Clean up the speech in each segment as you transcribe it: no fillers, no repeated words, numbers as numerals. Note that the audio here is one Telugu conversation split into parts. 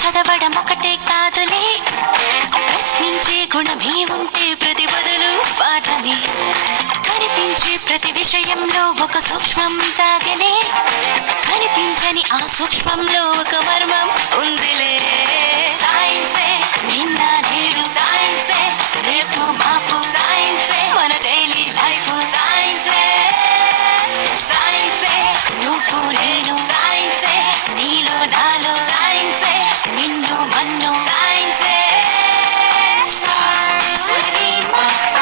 చదవడం ఒకటే కాదులే, ప్రశ్నించే గుణమే ఉంటే ప్రతి బదులు పాఠమే. కనిపించే ప్రతి విషయంలో ఒక సూక్ష్మం తాగనే, కనిపించని ఆ సూక్ష్మంలో ఒక మర్మం ఉందిలే. సైన్సే నిన్న నేడు, సైన్సే రేపు మాపు, సైన్సే మన డైలీ లైఫ్, సైన్సే సైన్సే నువ్వు నేను, సైన్సే నీలో నాలో, సైన్సే నిన్ను మన్ను, సైన్సే సరి మప్ప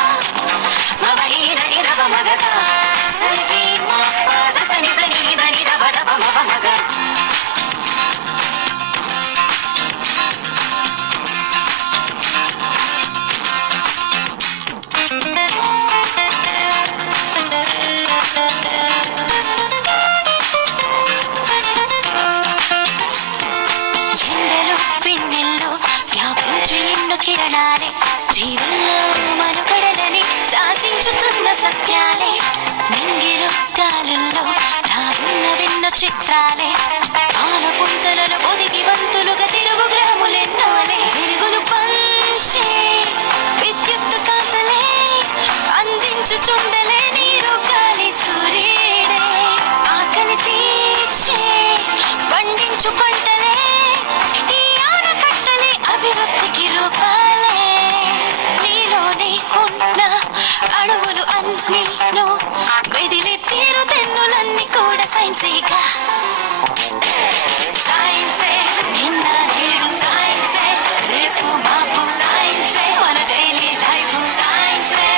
మమని దని రవ మగస, సరి మప్ప సని సని దని రవ రవ మవ మగ. ఎండలు వెన్నెల్లో వ్యాపించే ఎన్నో కిరణాలే, జీవన్లో మనుగడలని సాధించుతున్న సత్యాలే. నింగిలో గాలుల్లో దాగున్న వెన్నో చిత్రాలే, పాల పుంతలలో ఒదిగి వంతులుగా తిరుగు గ్రాములెన్నోలే. వెలుగులు పంచే విద్యుత్ కాంతులే, అందించుచుండలే నీరు గాలి సూర్యుడే. ఆకలి తీర్చే పండించు పంటలే, ఈ ఆనకట్టలే అభివృద్ధికి రూపాలే. నీలోనే ఉన్న అణువులు అన్నీను మెదిలి తీరు తెన్నులన్నీ కూడా సైన్సేగా. సైన్సే నిన్న నేడు, సైన్సే రేపు మాపు, సైన్సే మన డైలీ లైఫ్, సైన్సే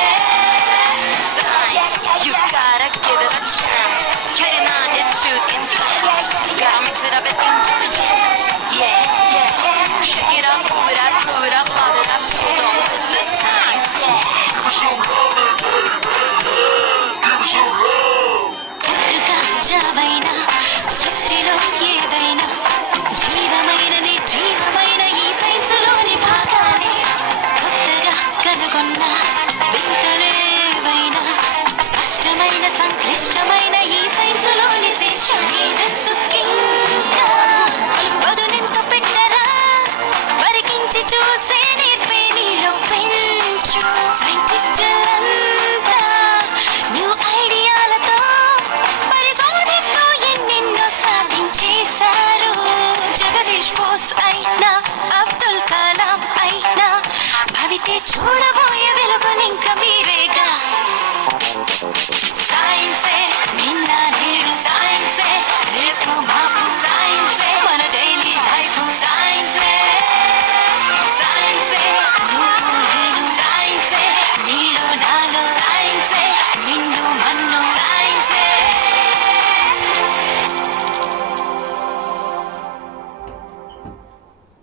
science. You gotta give it a chance, cutting on its truth implants, gotta mix it up with intelligence. Yeah, yeah, shake it up, move it up, prove it up, log it up, hold on with the science. పుట్టుక చావైనా సృష్టిలో ఏదైనా జీవమైన నిర్జీవమైన ఈ సైన్సులోని భాగాలే. కొత్తగా కనుగొన్న వింతలేవైనా స్పష్టమైన సంక్లిష్టమైన ఈ సైన్సులోని శేషం. మేధస్సుకింకా పదునెంత పెట్టరా, పరికించి చూసే నేర్పే నీలో పెంచు. సైంటిస్టులంతా న్యూ ఐడియాలతో పరిశోధిస్తూ ఎన్నెన్నో సాధించేశారు. జగదీష్ బోస్ అయినా, అబ్దుల్ కలాం అయినా, భవితే చూడబో